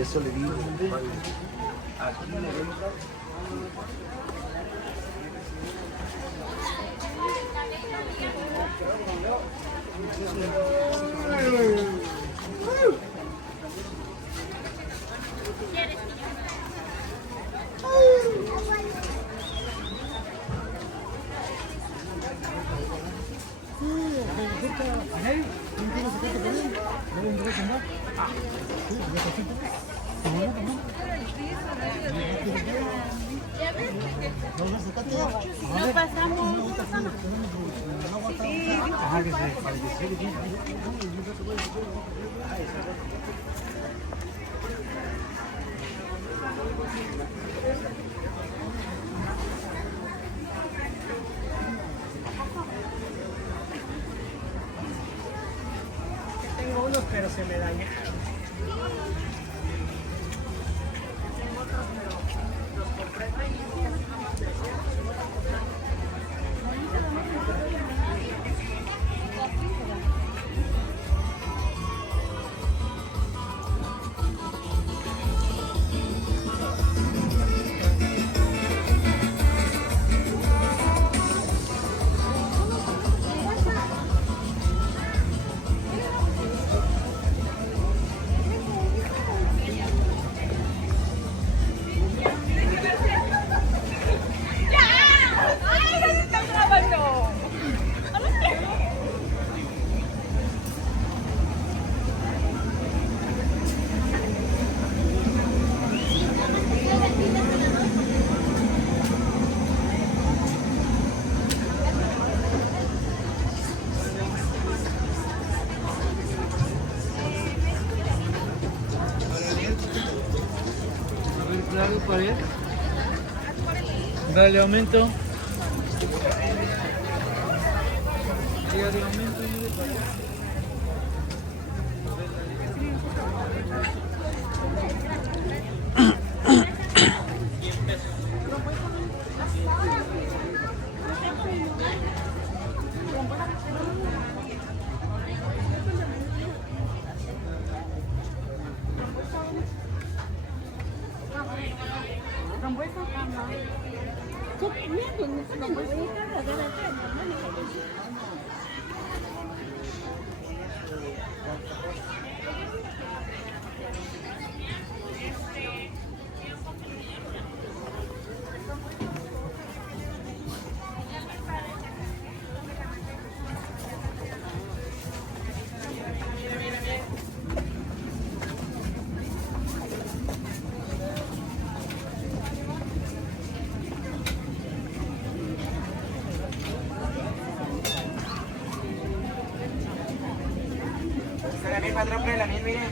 eso le digo, compadre. Aquí le vemos. No pasamos. Tengo unos, pero se me dañaron. Dale aumento. Dígale aumento y mire para allá. Patrón, la miel, miren.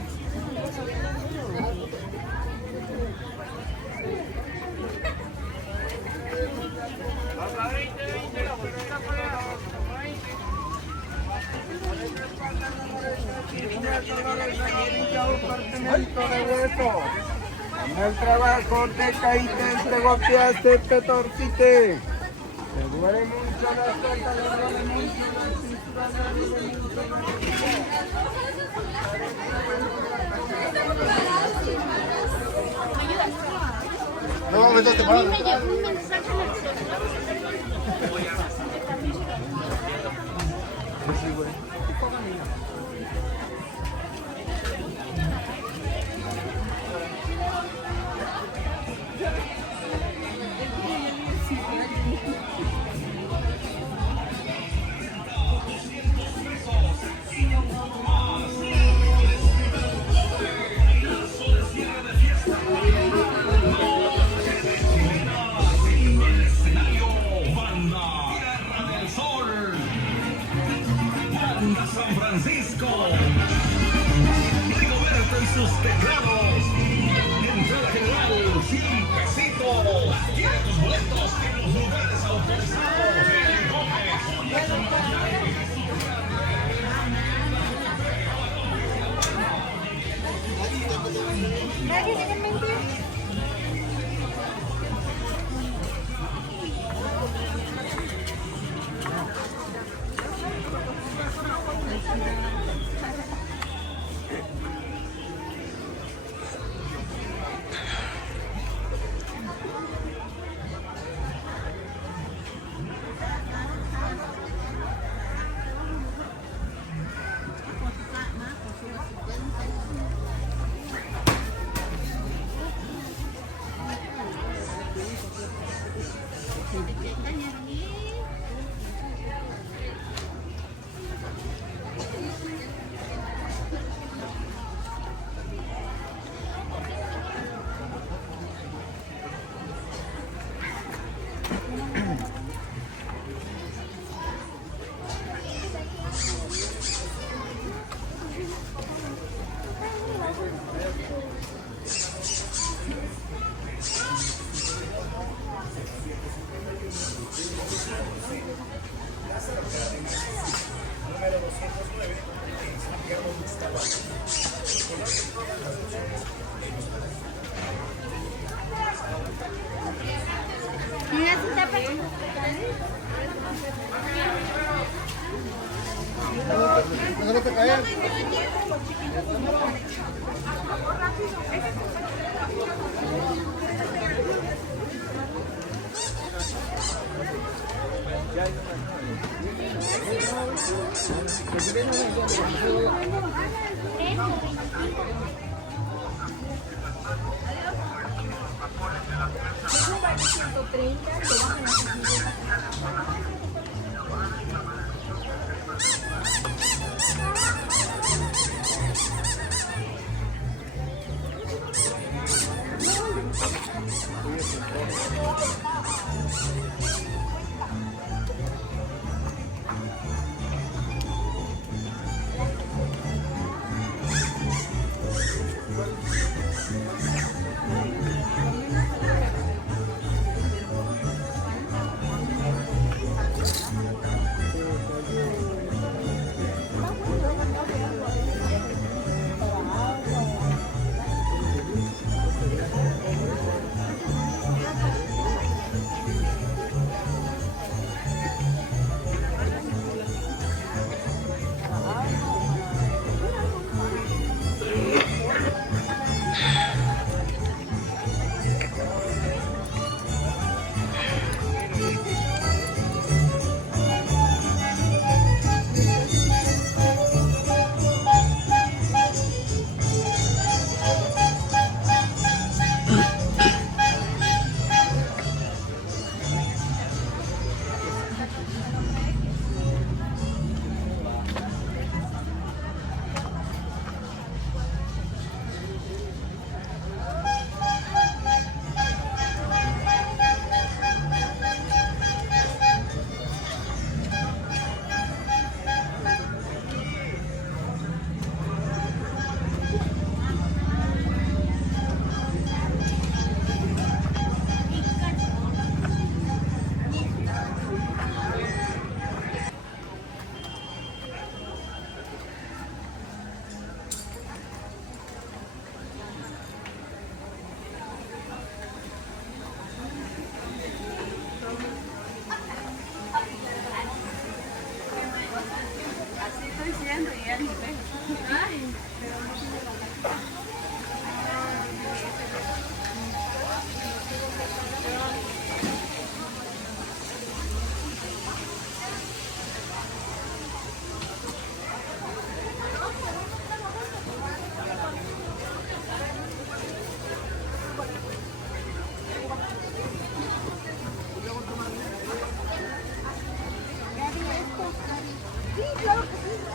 De hueso. En el trabajo te caíste, te golpeaste, te torciste. Te duele mucho la espalda, te duele mucho la cintura, te duele mucho la... No, me estás A mí me llegó un mensaje en el celular. Sí, güey. San Francisco, Rigoberto y sus teclados. Entrada general, 100 pesitos. Tiene tus boletos en los lugares autorizados. Nadie quiere mentir.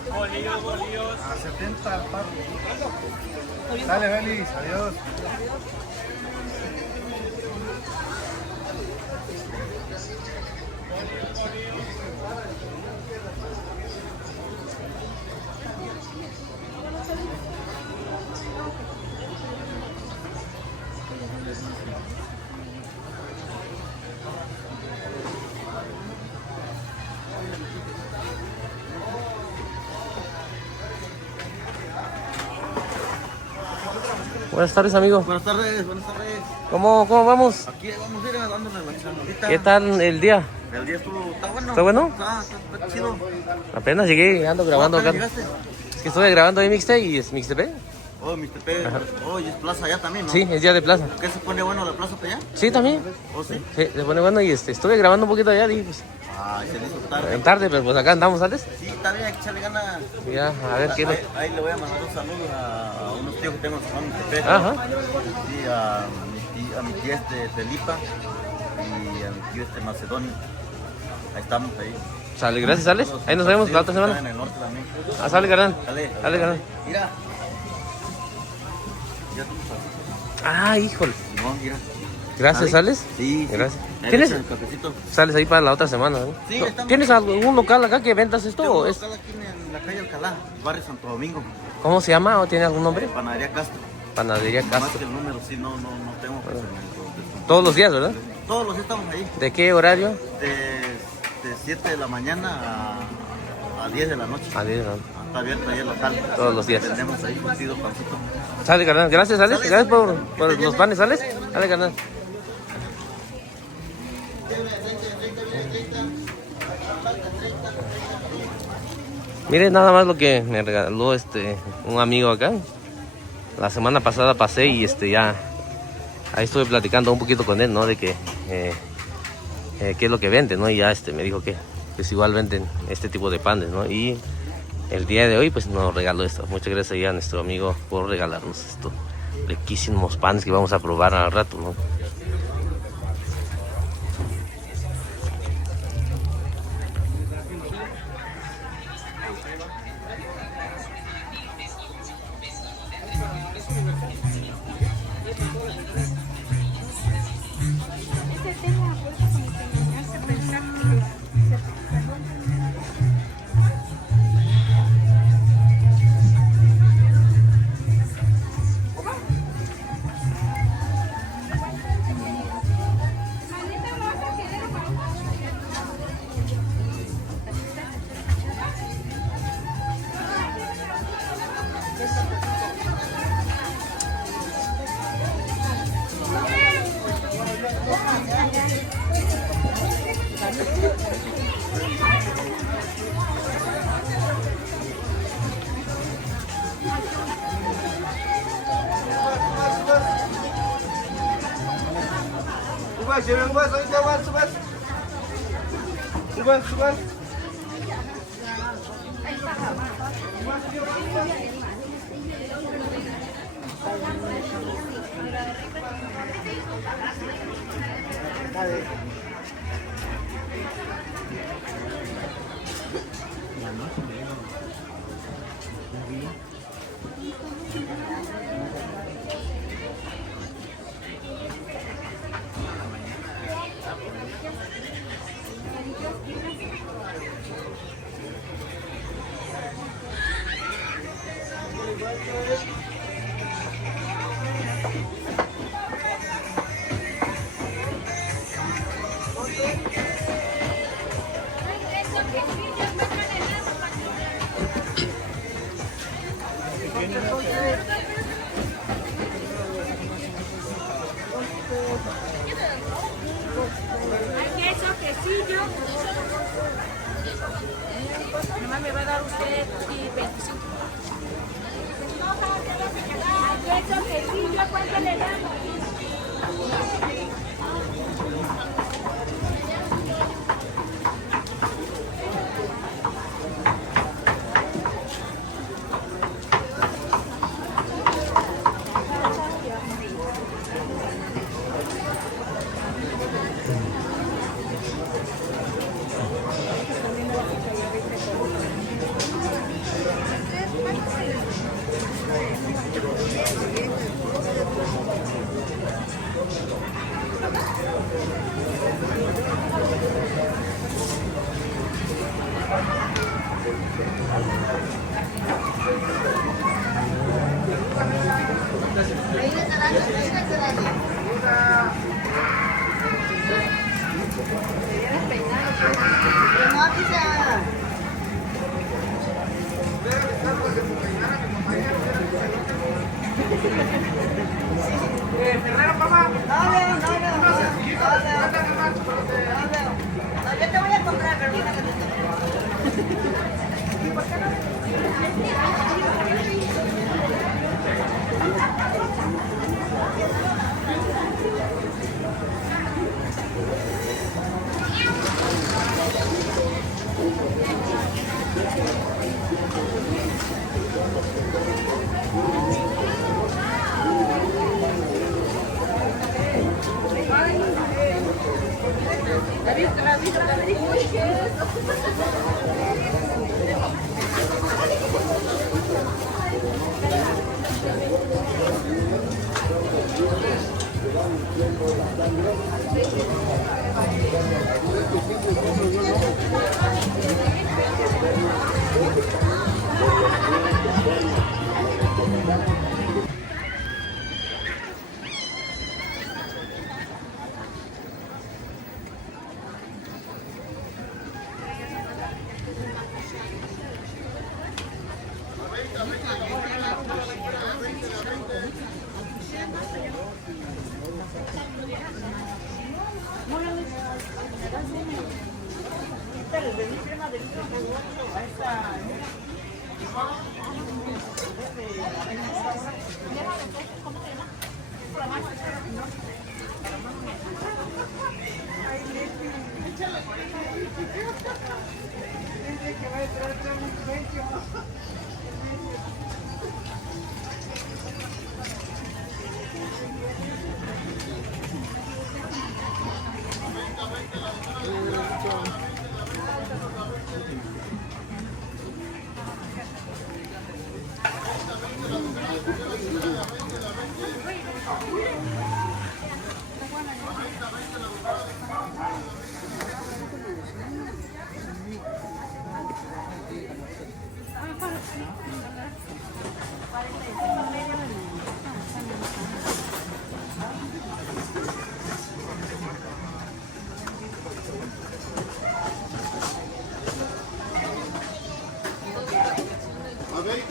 A 70 al par. Dale, Félix, adiós. Buenas tardes, amigo. Buenas tardes, buenas tardes. ¿Cómo vamos? Aquí vamos a ir dándole la chamarrita. ¿Qué tal el día? El día está bueno. ¿Está bueno? Está chido. Apenas llegué, ando grabando acá. ¿Apenas llegaste? Es que estoy grabando ahí Mixtape y es Mixtape. Oh, Mr. P. Oh, y es plaza allá también, ¿no? Sí, es día de plaza. ¿Qué se pone bueno la plaza para allá? Sí, también. ¿Oh, sí? Sí, se pone bueno y estuve grabando un poquito allá, dije, pues, Ay, se le hizo tarde. en tarde, pero pues acá andamos, ¿sales? Sí, está bien, hay que echarle ganas. Ya, a ver qué. Ahí le voy a mandar un saludo a unos tíos que tengo que se llaman Mr. P. Ajá. Sí, a mi tía Felipa y a mi tío Macedonio. Ahí estamos, ahí. Sale, gracias, ¿sales? Ahí nos vemos la otra Están semana. en el norte también. Ah, sale, carnal. Dale, Dale, carnal. Mira. Ya tú sabes. Ah, híjole. No, mira. Gracias, ¿Sale? ¿sales? Sí, sí. Gracias. Ahí ¿Tienes? le echo el cafecito. Sales ahí para la otra semana, ¿no? Sí, estamos- ¿Tienes algún local acá que vendas esto? Tengo O un es, local aquí en la calle Alcalá, barrio Santo Domingo, ¿cómo se llama o tiene algún nombre? Panadería Castro. Panadería Más que Castro. el número sí no tengo pues, Todos los días, ¿verdad? Todos los días estamos ahí, ¿De qué horario? de 7 de la mañana a 10 de la noche. A 10, ¿no? Está abierto ahí el local. Todos los días. Vendemos ahí curtido, pancito. Sale, carnal. Gracias, ¿sales? Sale, Gracias sale. por los panes, ¿sales? Sale, carnal. Miren nada más lo que me regaló un amigo acá. La semana pasada pasé y ya ahí estuve platicando un poquito con él, ¿no? De que qué es lo que vende, ¿no? Y ya me dijo que pues igual venden este tipo de panes, ¿no? Y el día de hoy pues nos regaló esto. Muchas gracias ya a nuestro amigo por regalarnos estos riquísimos panes que vamos a probar al rato, ¿no? Este tema fue como que me hace pensar Suban. Hay queso, quesillo. Nomás me va a dar usted 25. Hay queso, quesillo, ¿cuánto le damos? Yo te voy a comprar, pero mira que te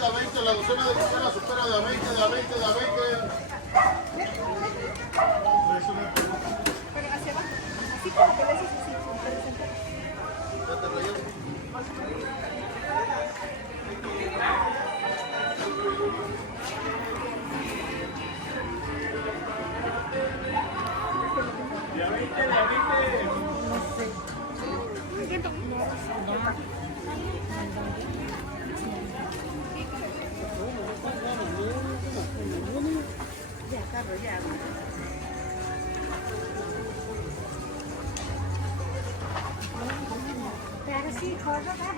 A 20, la docena de cuchara supera de a 20, de a 20, de a 20. Pero hacia abajo. Así como que le haces así. Ya te rayas. Pero sí, corta acá.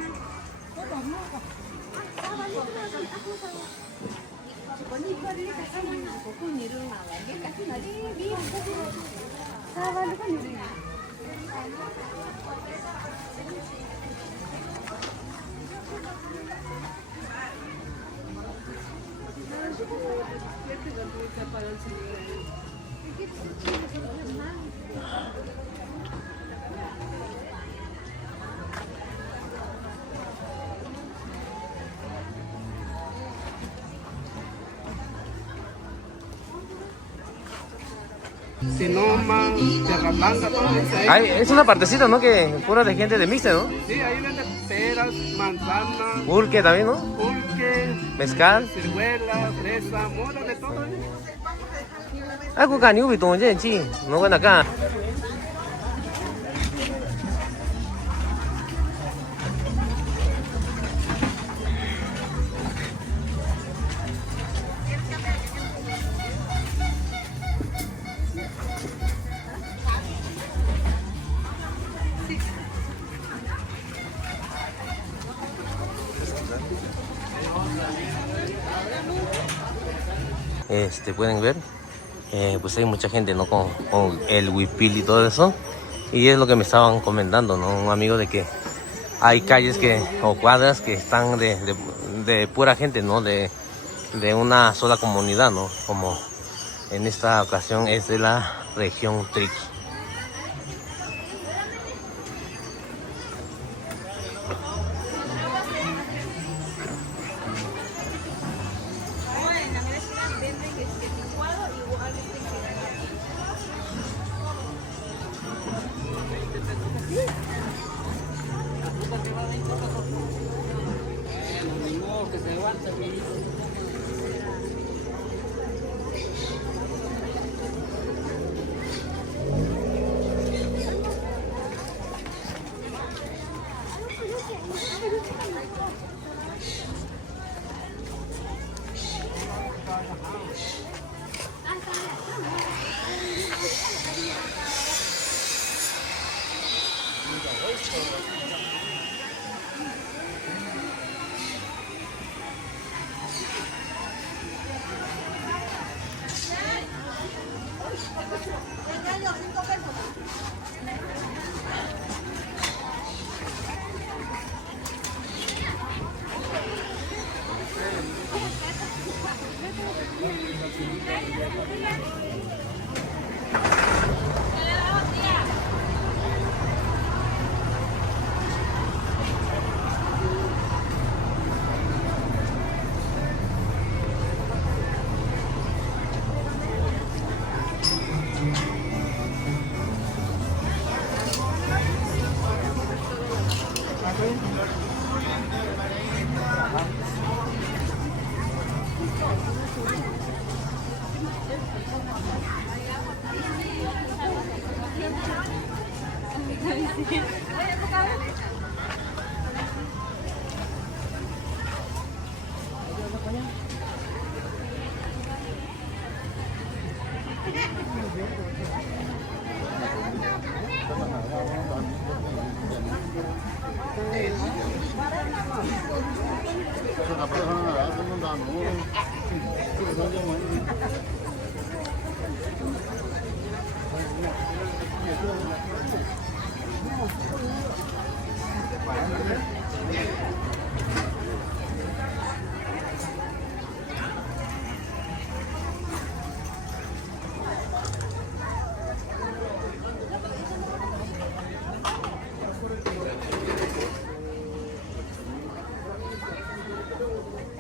Sinoma, Terrapanga, todo eso ahí. Ay, es una partecita, ¿no? Que pura de gente de mixte, ¿no? Sí, ahí venden peras, manzana, Pulque también, ¿no? pulque, Mezcal. ciruela, fresa, mora, de todo. Ah, cuca, ni ubi, tu oye, chi. No van acá. Pueden ver, pues hay mucha gente, ¿no? Con el huipil y todo eso. Y es lo que me estaban comentando, ¿no? Un amigo de que hay calles o cuadras que están de pura gente, ¿no? De una sola comunidad, ¿no? Como en esta ocasión es de la región Triqui.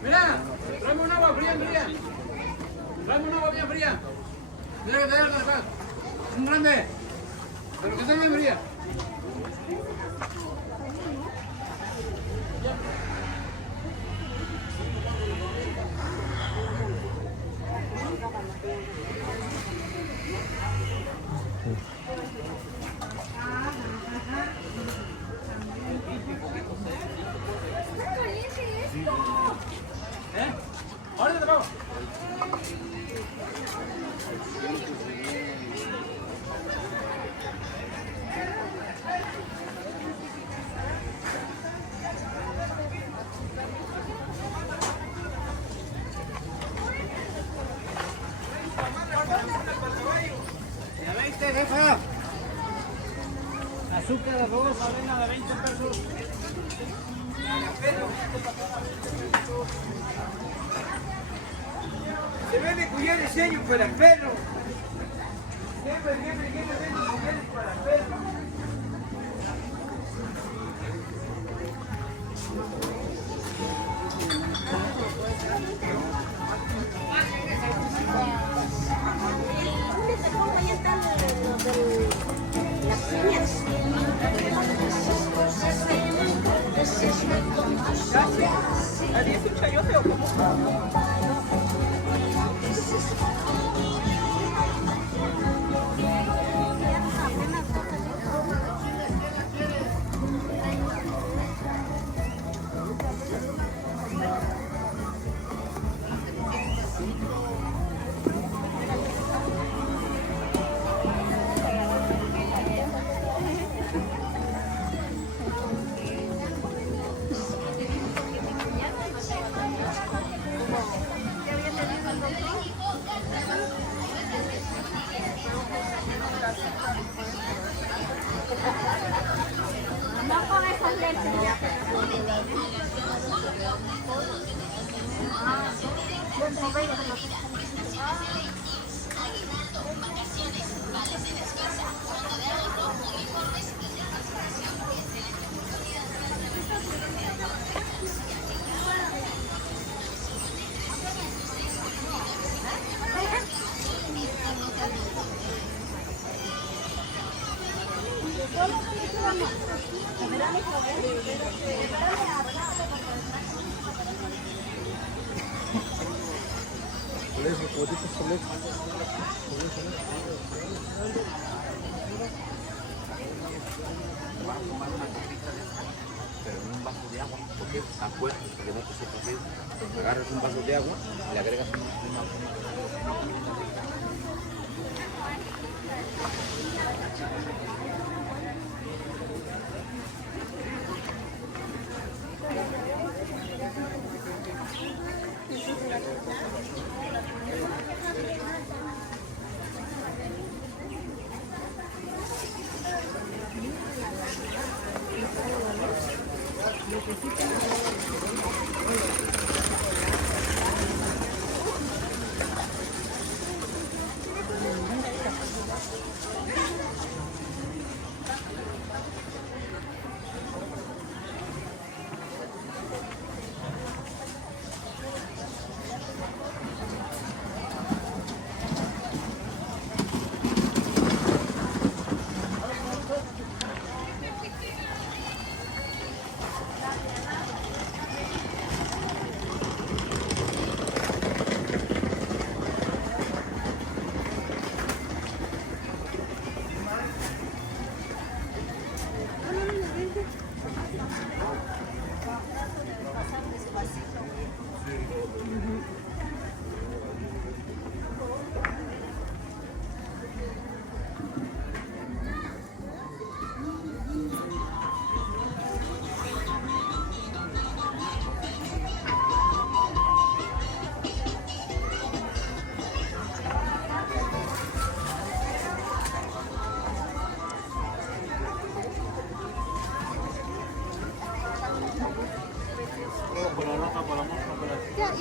Mira, tráeme un agua fría, fría. Tráeme un agua bien fría. Mira que te da acá. Un grande. Pero que esté bien fría. Ahora te pago. De 20, jefa. Azúcar, arroz, avena de 20 pesos. Se vende cuya de sello para perro. Siempre vende cuyares para perro. ¿Dónde se compra? Ya están las piñas. ¿Nadie es un chayote o cómo? No con esas letras. Vas a tomar una copita de esa, pero en un vaso de agua, porque está fuerte, porque no te sepa qué. Agarras un vaso de agua y le agregas una pimienta rica.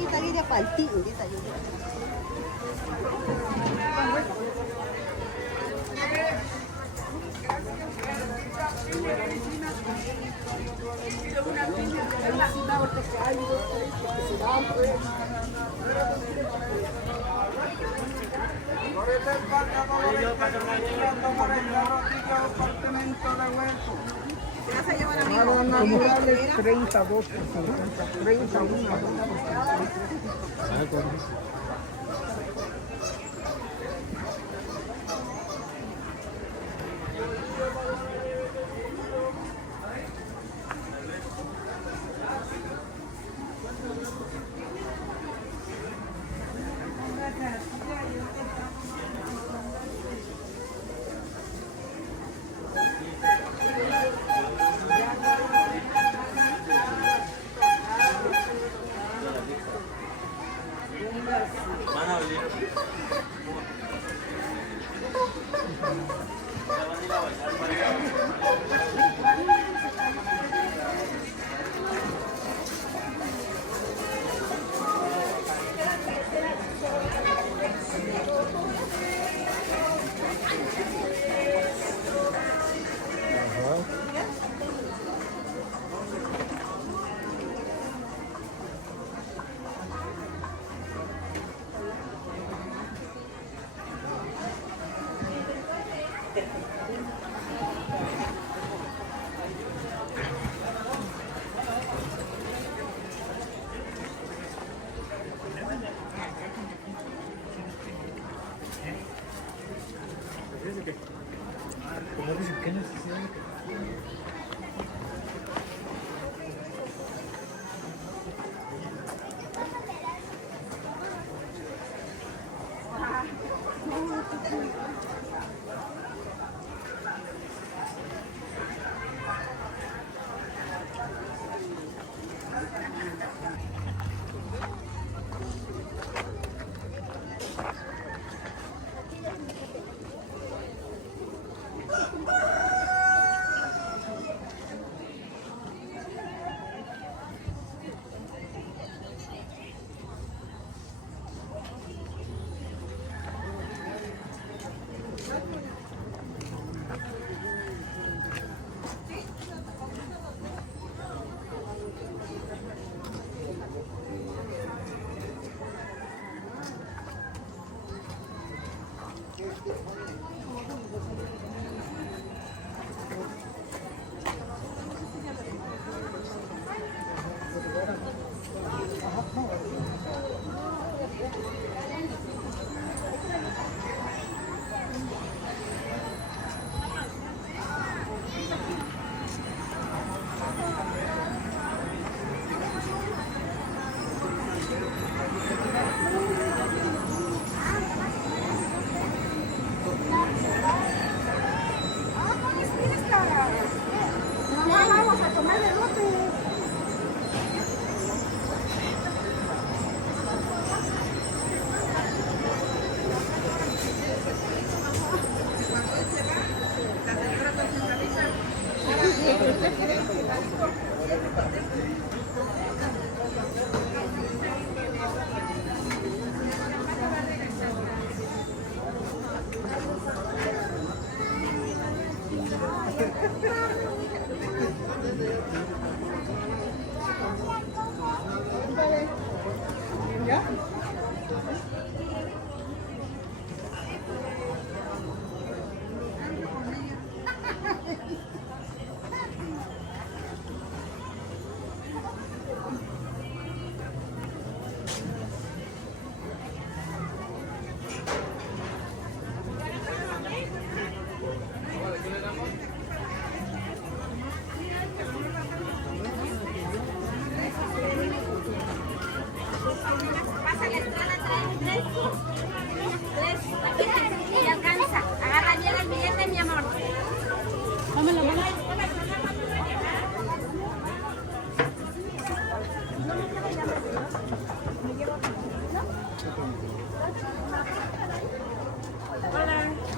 kita dia panti kita juga. Naturales 32, 31.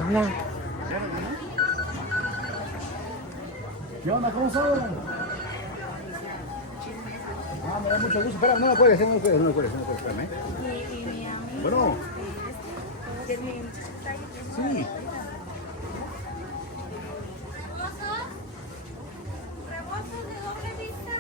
Hola. ¿Qué onda? ¿Cómo son? Ah, me da mucho gusto. Espera, no lo puedes hacer, espérame. Y mi amigo. Bueno, Que mi muchacho está ahí. sí. Rebozo de doble vista.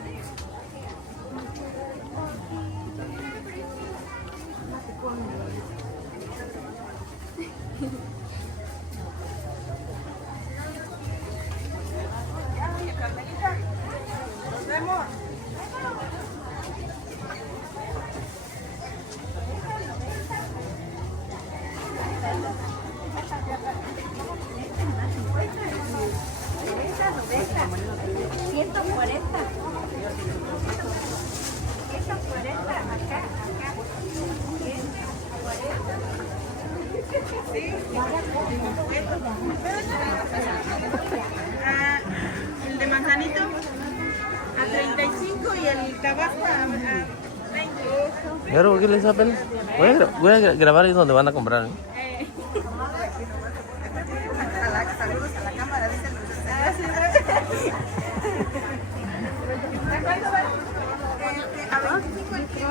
Nos vemos. Ah, el de manzanito a 35 y el tabasco a 20. Claro, ¿por qué les da pena? Voy a grabar ahí donde van a comprar. ¿Eh? Saludos a la cámara, dicen a 25 el kilo.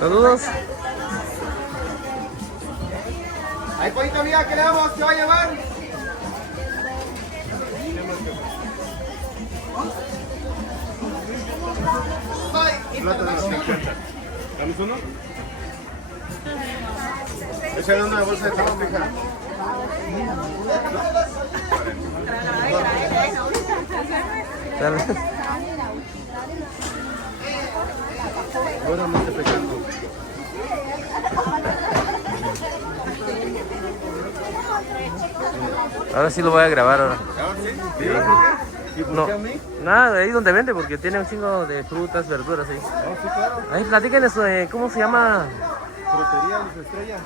Saludos. Hay poquito amiga que le damos, ¿qué va a llevar? Plata de los 50. ¿Damos uno? Échale una bolsa de tabaco, mija. Dale. Ahora no esté pegando. Ahora sí lo voy a grabar ahora. ¿Y por No, qué a mí? nada, ahí donde vende, porque tiene un chingo de frutas, verduras ahí. Oh, sí, claro. Ahí platiquen eso, ¿cómo se llama? Frutería Luz Estrella.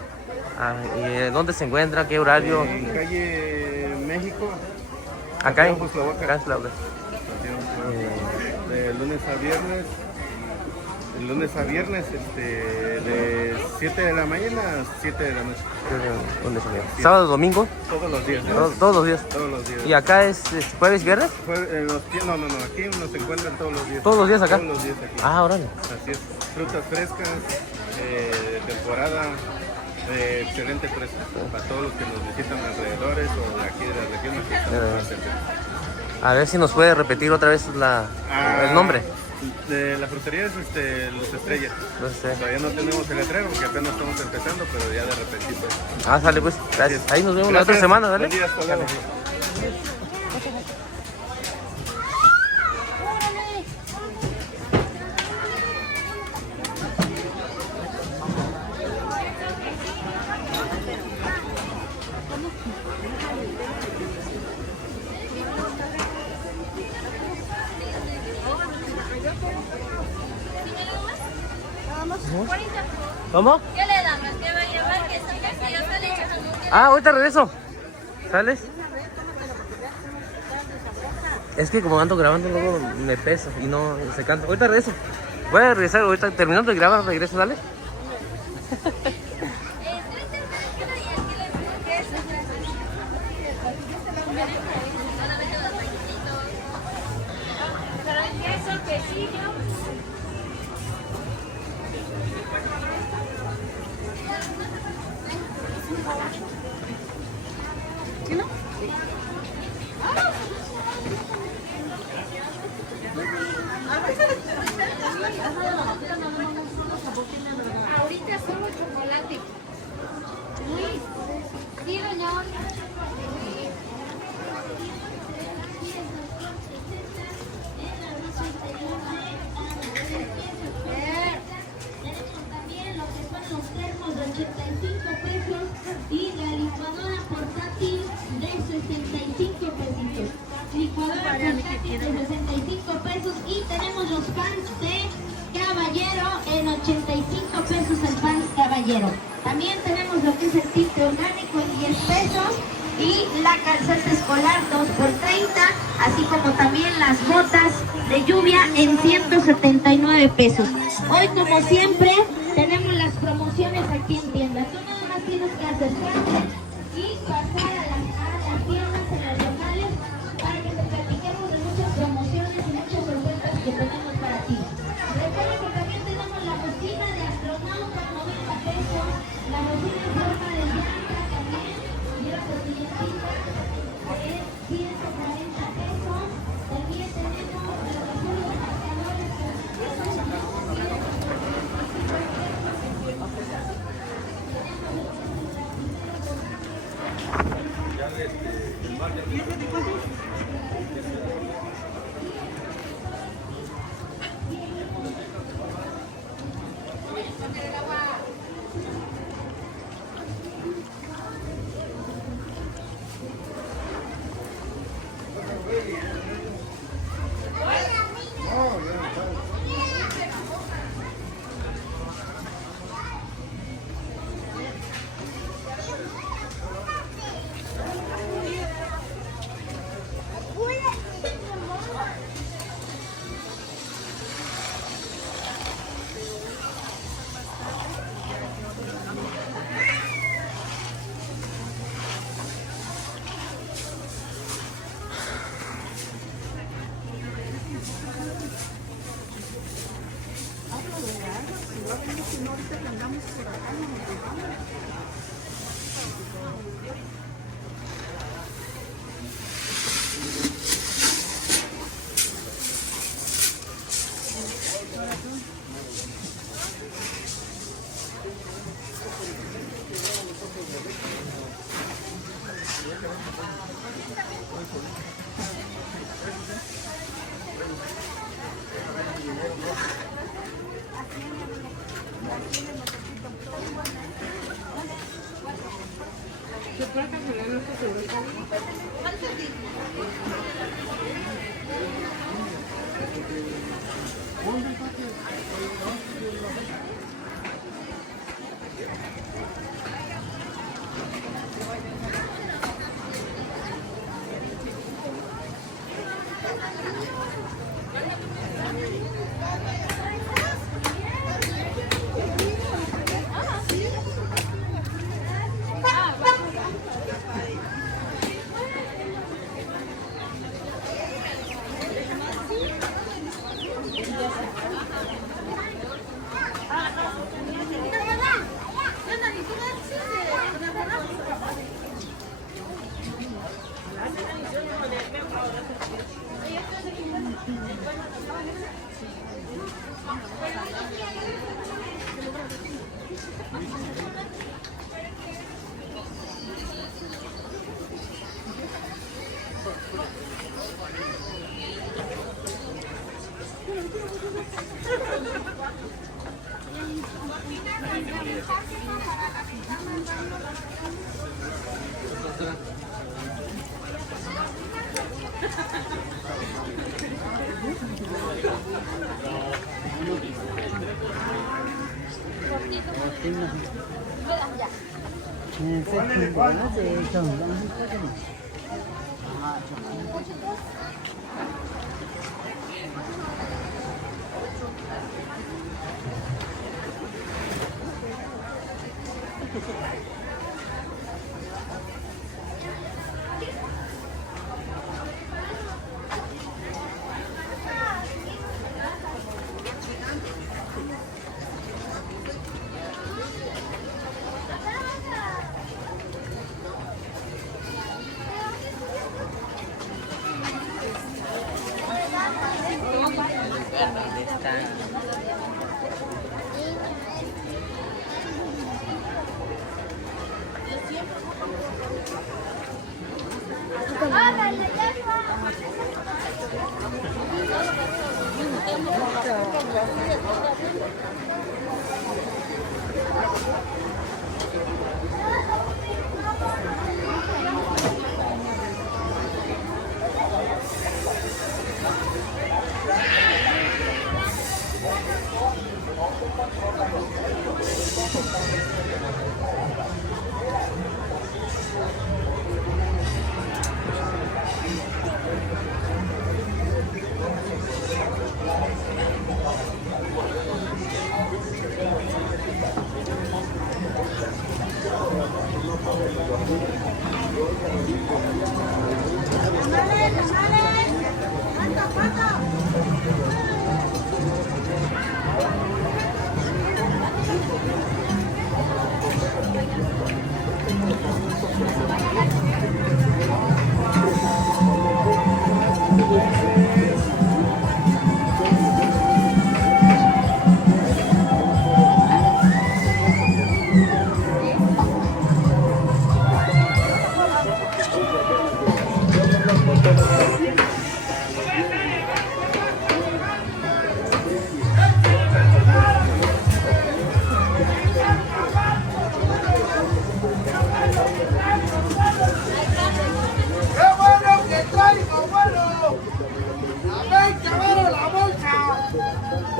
Ah, ¿y dónde se encuentra? ¿Qué horario? En calle México. Acá en Checoslovaquia. acá en Tlaxcala. De lunes a viernes. De lunes a viernes, de 7 de la mañana a 7 de la noche. ¿Dónde se encuentra? ¿Sábado, domingo? Todos los días. ¿no? Todos los días. Todos los días. ¿Y acá es jueves, viernes? No, aquí nos encuentran todos los días. ¿Todos los días acá? Todos los días aquí. Ah, órale. Así es. Frutas frescas, de temporada, de excelente precio. Para todos los que nos visitan alrededores o de aquí de la región, aquí estamos más cerca. A ver si nos puede repetir otra vez el nombre. De la frutería es Luz Estrella. No sé. Todavía no tenemos el letrero porque apenas estamos empezando, pero ya de repente. Ah, sale pues. Gracias. Ahí nos vemos la otra semana, ¿vale? Buen día, hasta luego. ¿Cómo? ¿Qué le damos? ¿Qué va a llevar? ¿Qué son las que ya salen? Ah, ahorita regreso. ¿Sales? Es que como ando grabando luego me peso y no se canta. Ahorita regreso. Voy a regresar ahorita terminando de grabar, regreso, ¿sale? Pero el queso, el quesillo. Ahorita solo chocolate. Luis. Sí, doña Olga. También lo que son los termos de 85 pesos y la licuadora portátil de 65 pesitos. Licuadora portátil de 65 pesos y tenemos los pants de caballero en 85 pesos el pants caballero. También tenemos lo que es el tinte orgánico en 10 pesos y la calzeta escolar 2 por 30, así como también las botas de lluvia en 179 pesos. Hoy, como siempre, tenemos las promociones aquí en tienda. Tú nada más tienes que acercarte y pasar a las tiendas, en los locales, para que te platiquemos de muchas promociones y muchas ofertas que tenemos para ti. Recuerda que también tenemos la bocina de astronauta, 90 pesos, la bocina en forma de llanta también, y la tortilletita de 140 pesos. También tenemos los azules marcadores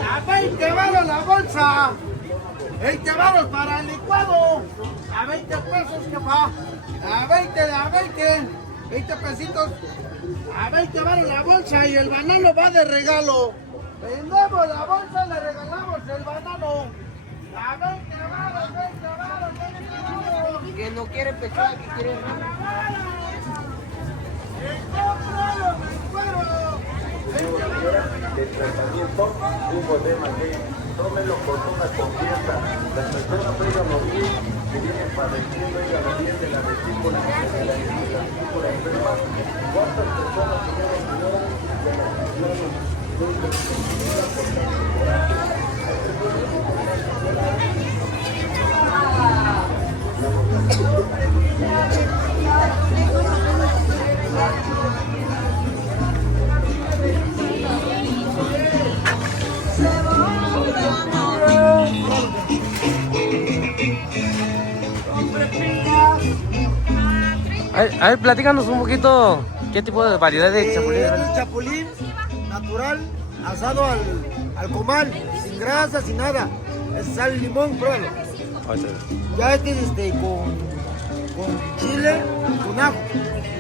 A 20 varos la bolsa. 20 varos para el licuado. A 20 pesos, jefa. A 20 pesitos. A 20 varos la bolsa y el banano va de regalo. Vendemos la bolsa, le regalamos el banano. A 20 varos, 20 varos, 20 varos. Que no quiere pescar, que quiere de tratamiento, jugo de maguey, tómelo con una confianza. Las personas que vienen padeciendo de la vesícula enferma, ¿cuántas personas A ver, platícanos un poquito qué tipo de variedad de chapulín. Este es chapulín natural, asado al comal, sin grasa, sin nada. Es sal y limón, pruébalo. Ya este es con chile, con ajo.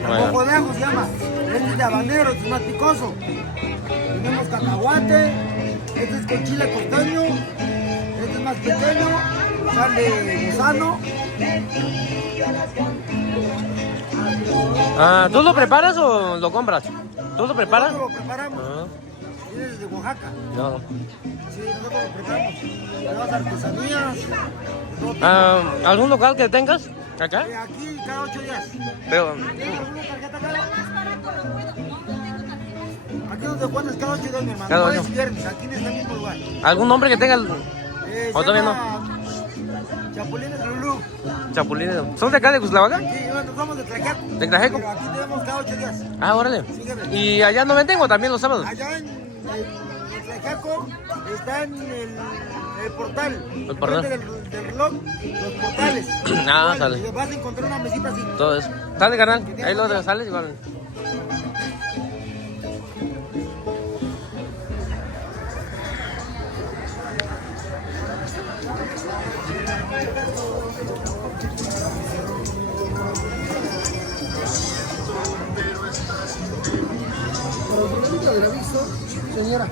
Ajo de ajo se llama. Este es de habanero, este es más picoso. Tenemos cacahuate, este es con chile costeño, este es más pequeño, sal de gusano. ¿Tú lo preparas o lo compras? ¿Tú lo preparas? Nosotros lo preparamos. Es de Oaxaca. No. Sí, nosotros lo preparamos. Tenemos artesanías. ¿Algún local que tengas acá? Aquí cada 8 días. Pero, ¿Tienes alguna tarjeta acá? Aquí nos descuentas cada 8 días, mi hermano. Cada Jueves 8. y viernes, aquí en este mismo lugar. ¿algún nombre que tenga? ¿O todavía no? Chapulines Lulú. Chapulines. ¿Son de acá de Cuslavaca? Sí, bueno, somos de Tlaxiaco. ¿De Tlaxiaco? Pero aquí tenemos cada 8 días. Ah, órale. Sígueme. ¿Y allá no venden o también los sábados? Allá en Tlaxiaco está en el portal. El portal. Del reloj, los portales. Ah, Igual, sale. vas a encontrar una mesita así. Todo eso. Sale, carnal. Ahí lo sales igual. Señora.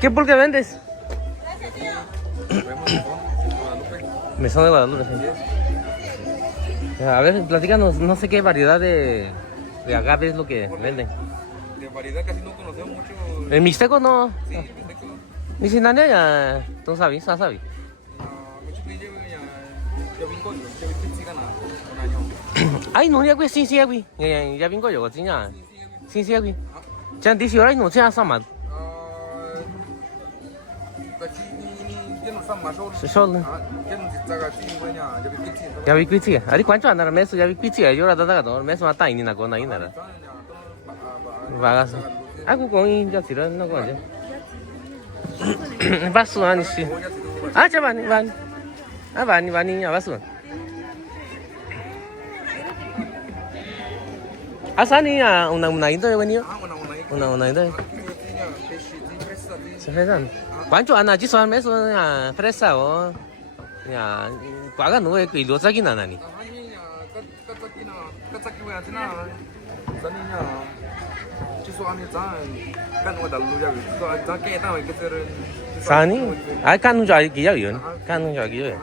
¿Qué pulque vendes? Mesón de Guadalupe, sí. A ver, platícanos, no sé qué variedad de agave es lo que venden. De variedad casi no conocemos mucho. ¿El mixteco no? Sí, mixteco. Ni si nadie ya, tú sabes, sabes. Mucho que yo vengo, yo sigan un año. Ay, no, ya güey, sí, güey. Ya vengo yo, sí, ya. Sí, güey. Ya dice ahora no se hace mal. Ya vi qué ari cuánto andar mes ya vi qué yo la dada no mes ma tai ni na con ahí nada vagas aku con ya tira no con ya basu ani si ah ya van van ya basu asani ya una indo ya venido una indo se fezan cuánto anda chỉ son mes ya fresa o ya 과가 누구에 그 일로사기 나나니 사니 아 까는 줄 알기야 이건 까는 줄 알기야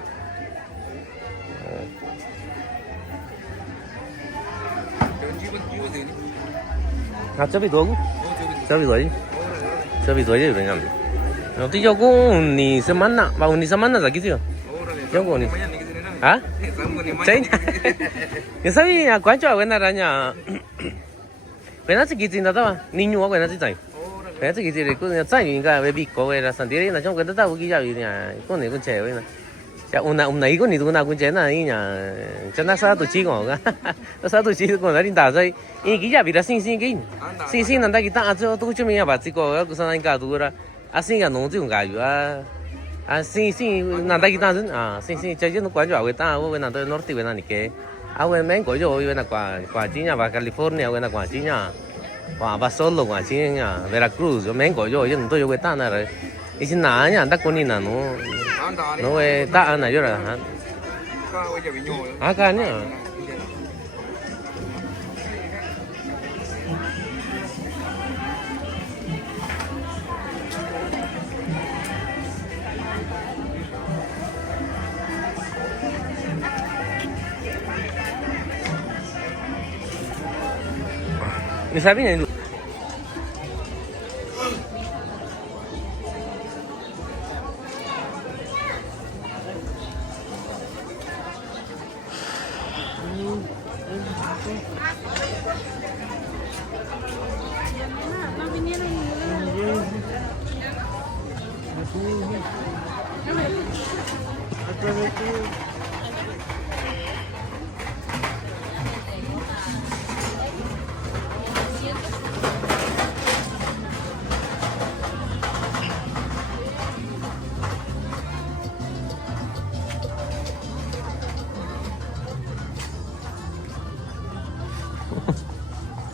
아 저기 도구 저기 도지 왜냐면 어디 저거 니 semana bao ni semana lagi sih 저거 니 ¿Ah? ¿Sí? Yo sabía cuánto buena araña. Buena chiquita nada, niño o buena chiquita. Buena chiquita, con el zaino inga bebí coge la sandía y la chonca está aquí ya viene con el conche buena. Ya una hijo ni una conche na niña. Ya no sabe tu chico, no sabe tu chico con la linda ahí. Y que ya vira sin que nada que está haciendo tu chico me va chico, que sana inga dura. Así que no tengo gallo sí, nada que tanto, sí, yo no cuento agua, está agua, bueno, del norte, bueno, ni que, agua en México, yo voy a Guachina, va a California, voy a Guachina, va solo Guachina, Veracruz, yo México, yo no estoy yo voy a nada, y si nada, anda con nina, no voy a nada, yo la, acá, ¿no? ¿Me saben? No vinieron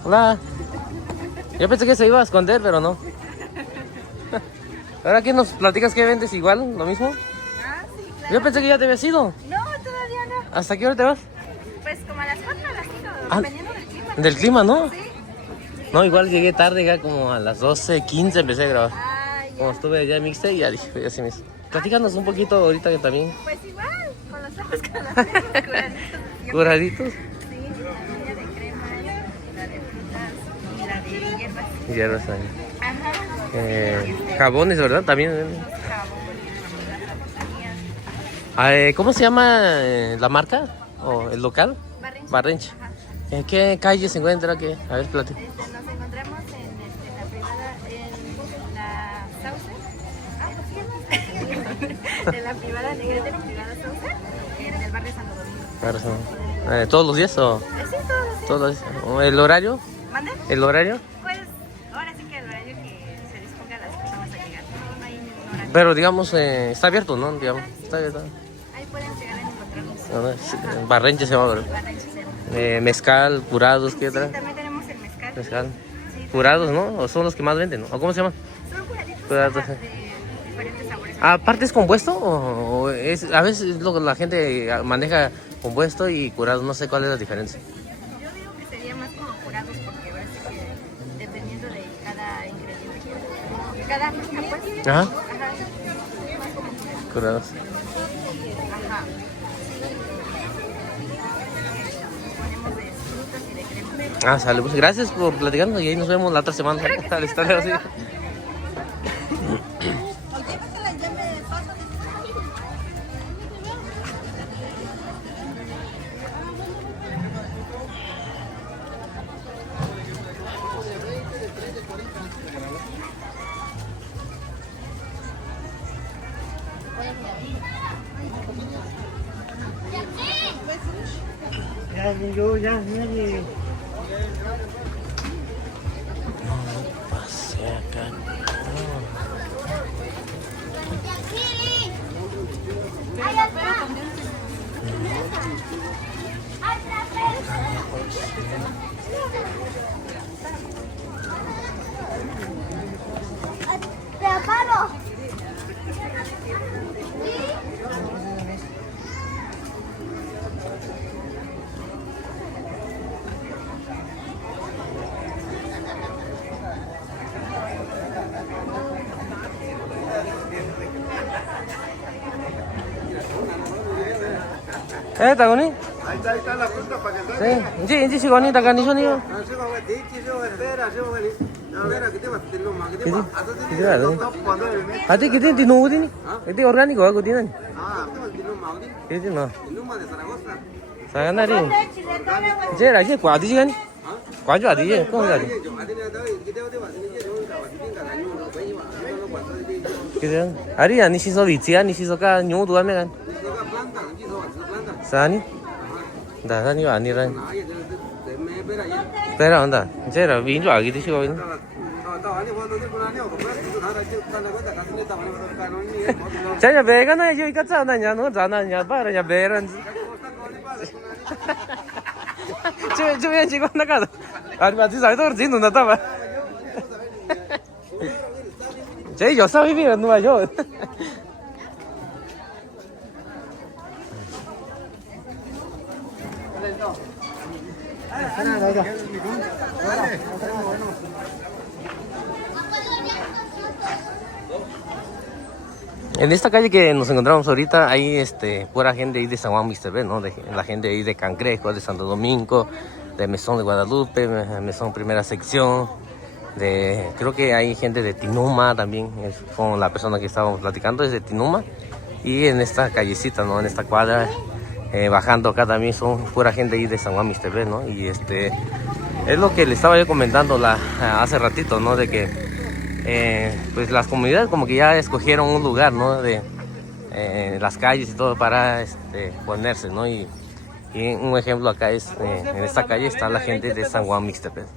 Hola. Yo pensé que se iba a esconder, pero no. ¿Ahora qué nos platicas que vendes igual, lo mismo? Ah, sí, claro. Yo pensé que ya te habías ido. No, todavía no. ¿Hasta qué hora te vas? Pues como a las 4 a las 5, dependiendo del clima. Del clima, ¿no? Sí. No, igual llegué tarde, ya como a las 12:15 empecé a grabar. Ah, ya. Como estuve allá en Mixte, ya dije, ya sí me hizo. Platícanos un poquito ahorita que también. Pues igual, con los ojos con las cejas, curaditos. ¿Curaditos? Sí, la de crema, la de frutas y la de hierbas. Hierbas ahí. Ajá. Jabones, ¿verdad? También. Jabón, ¿Cómo se llama la marca? ¿O el local? Barrenche. ¿En qué calle se encuentra? ¿Qué? A ver, platica. Nos encontramos en la privada, en la Sauce. Pues en la privada Negrete, la privada Sauce, en el barrio Santo Domingo. ¿Todos los días o...? Sí, todos los Todo eso. ¿El horario? ¿Mande? ¿El horario? Pues ahora sí que el horario que se disponga a las personas a llegar. No hay ningún horario. Pero digamos, está abierto, ¿no? Digamos, está abierto. Ahí pueden llegar a encontrarnos. Barrenche se llama, ¿verdad? Mezcal, curados, ¿qué otra? Sí, también tenemos el mezcal. Mezcal. Sí, Curados, ¿no? ¿O son los que más venden? ¿No? ¿O cómo se llaman? son curaditos Curados, de diferentes sabores. ¿Aparte es compuesto? ¿O es, a veces es lo que la gente maneja compuesto y curado? No sé cuál es la diferencia. Yo digo que sería más como curados porque ahora sí que dependiendo de cada ingrediente. Cada fruta, pues. Ajá. Ajá. Más como Curados. Ajá. Ponemos de frutas y de crema. Sale, pues gracias por platicarnos y ahí nos vemos la otra semana. Hasta luego, sí. ¡Te aparo! Tagani? Ahí está la fruta para que salga. Sí, inji sigoni tagani shoniyo. Ati kitin tinu udini? Iti organic wa kudini? Iti no. Saganari. Je lagi kwadi jigani? Kwaju adi je, kong adi. Kitin. Ari ani shiso bichi ani shiso ka nyu dua me kan. Sani? Da sani wa ani ran. Tera onda. Jera binju agi di shigo ini. Saya vegan na yo ikat sana nya no sana nya para nya vegan. Cuma chico na ka. Ari mati sai to jin na ta ba. Jai yo sa vivi no yo. En esta calle que nos encontramos ahorita hay pura gente ahí de San Juan Mistervé, ¿no? La gente ahí de Cangrejo, de Santo Domingo, de Mesón de Guadalupe, Mesón Primera Sección, creo que hay gente de Tinuma también, con la persona que estábamos platicando es de Tinuma. Y en esta callecita, ¿no? En esta cuadra, bajando acá también son pura gente ahí de San Juan Mistervé, ¿no? Y es lo que le estaba yo comentando hace ratito, ¿no? De que pues las comunidades como que ya escogieron un lugar, ¿no? De las calles y todo para ponerse, ¿no? Y un ejemplo acá es, en esta calle está la gente de San Juan Mixtepec.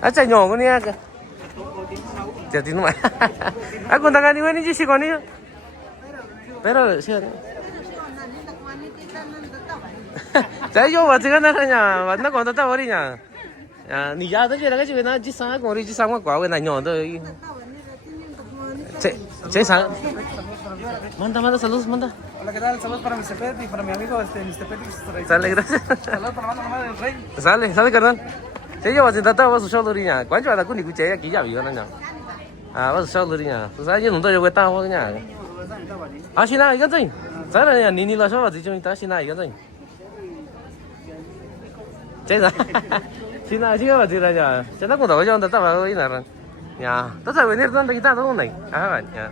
Acha ño ni acá. Ya tiene más. Ah, con tagani wen ni si koni. Pero sí. Saya yo wa tiga na nya, wa na kon ta bori nya. Ya ni ya da je la ga ji na ji sa ko ri ji sa kwa we na ño do. Che sa. Manda saludos, manda. Hola, ¿qué tal? Saludos para Mr. Pet y para mi amigo Mr. Pet. Sale, gracias. Saludos para la mamá del rey. Sale, carnal. Sí, yo vas a intentar vas a show loriña. ¿Cuánto va a dar con ni aquí ya vio na? Vas a show loriña. Pues ahí no te voy a estar jodiendo. Ah, sí, nada, ¿qué tal? ¿Sabes? Ni lo sabes, dicho mi tal, sí, nada, ¿qué tal? Sí, nada, sí, va a tirar ya. Ya no cuando vaya a andar va a ir a ya. ¿Tú sabes venir dónde está dónde? Ah, ya.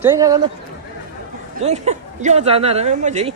Tenga ganas. Yo ya nada, me voy.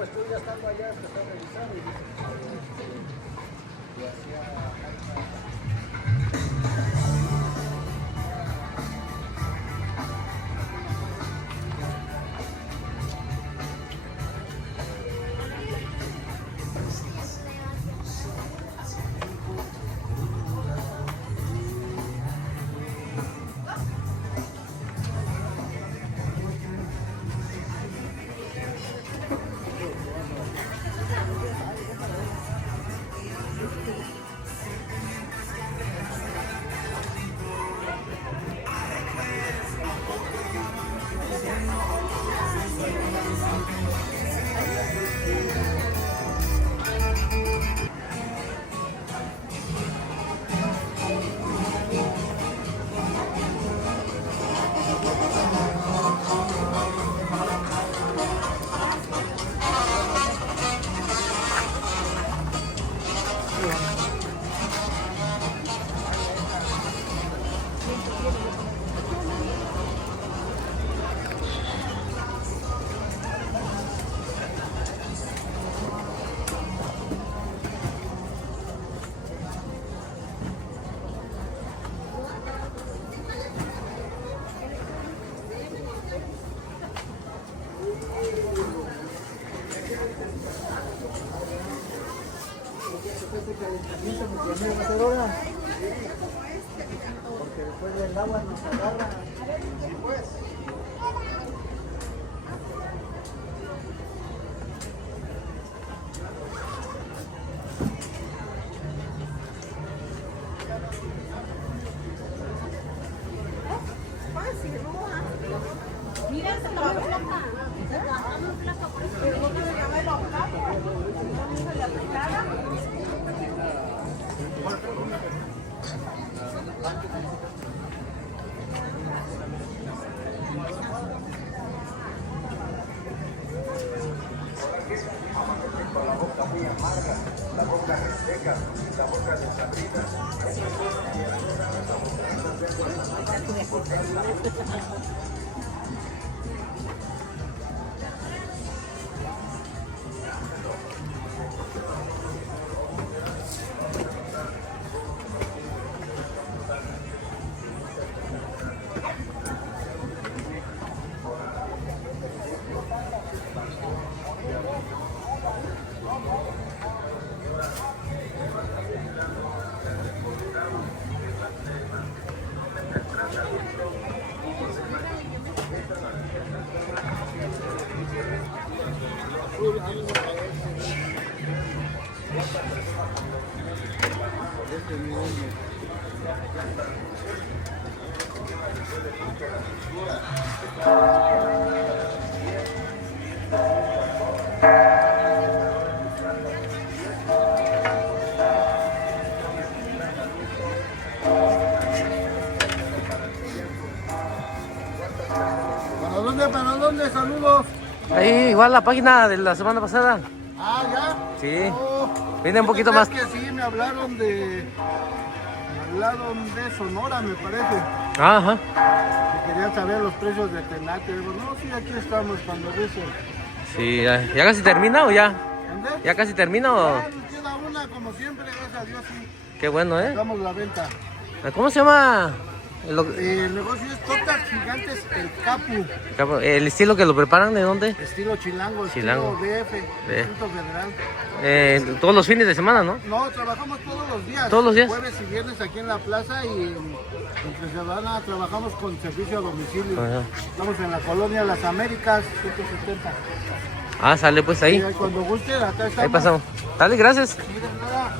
pues tú ya estando allá, te estás revisando y dices, porque después del agua nos agarra. Mira, se lo veo flaca. Pero no te llama la flaca. No la apretada. Con la boca muy amarga, la boca reseca, la boca desabrida. ¿Para dónde? Saludos. Ahí, igual la página de la semana pasada. Ah, ¿ya? Sí. Oh, Viene un poquito más. que sí, me hablaron de Sonora, me parece. Ajá. Que querían saber los precios de tenate. Digo, no, sí, aquí estamos cuando dicen. Sí, ¿ya casi termina o ya? ¿Dónde? ¿Ya casi termina o...? Ah, nos queda una, como siempre, gracias a Dios, sí. Qué bueno, ¿eh? Damos la venta. ¿Cómo se llama? El negocio es Tortas Gigantes El Capu. ¿El estilo que lo preparan de dónde? Estilo chilango, Chilango. estilo DF, Distrito Federal. Todos los fines de semana, ¿no? No, trabajamos todos los días. ¿Todos los días? Jueves y viernes aquí en la plaza y entre semana trabajamos con servicio a domicilio. Ajá. Estamos en la colonia Las Américas, 170. Ah, sale pues ahí. Y cuando guste, acá estamos. Ahí pasamos. Dale, gracias. Sí, de nada.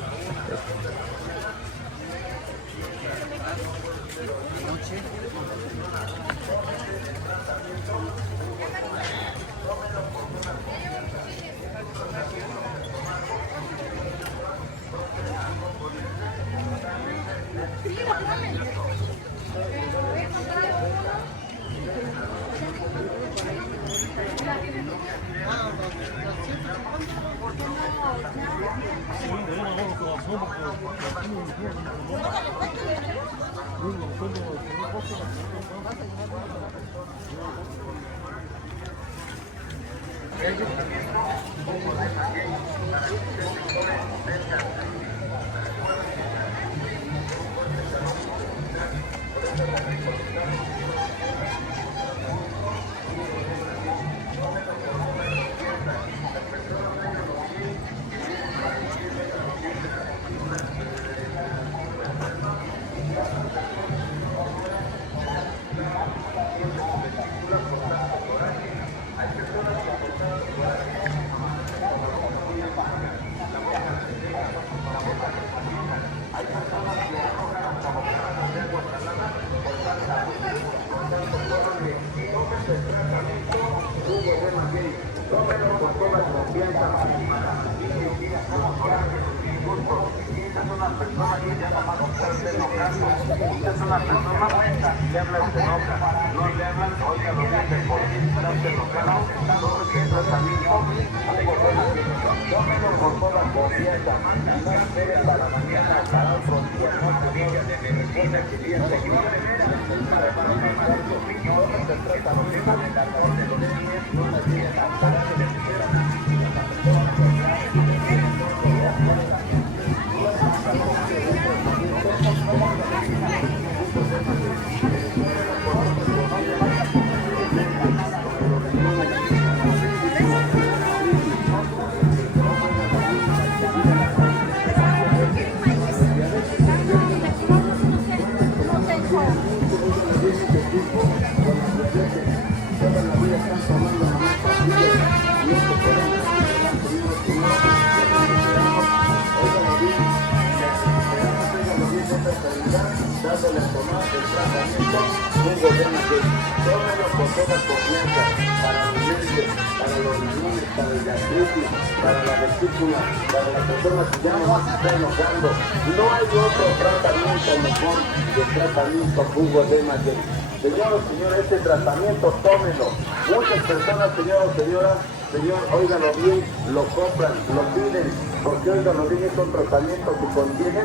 para la vesícula, para las personas que ya no se están enojando. No hay otro tratamiento mejor que el tratamiento jugo de maguey. Señores, señores, este tratamiento tómenlo. Muchas personas, señoras, señoras, señor, óigalo bien, lo compran, lo piden, porque óigalo bien, es un tratamiento que contiene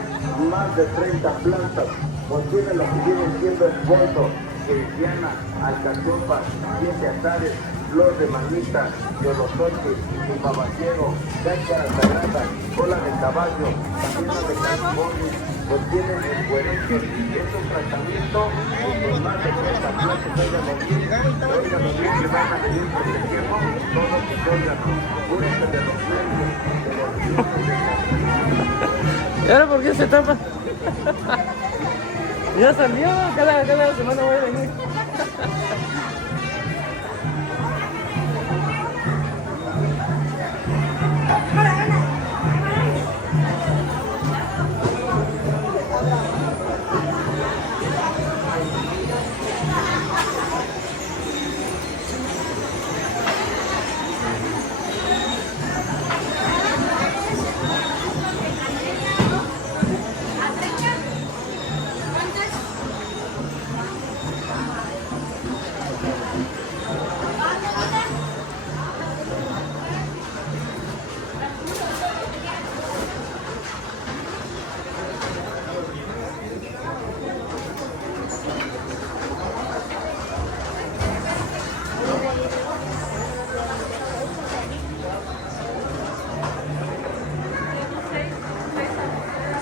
más de 30 plantas, contiene lo que viene siendo el boldo, genciana, alcachofa, 7 azares, flor de manita, yolosote, babasiego, cáscara sagrada, cola de caballo, camino de california, contienen el cuerente. Es un tratamiento con más de 30 plantas, óigalo bien, que van a venir protegiendo todo su órgano. Cúrense de los nervios, de los dientes, ¿Y ahora por qué se tapa? Ya salió, cada semana voy a venir.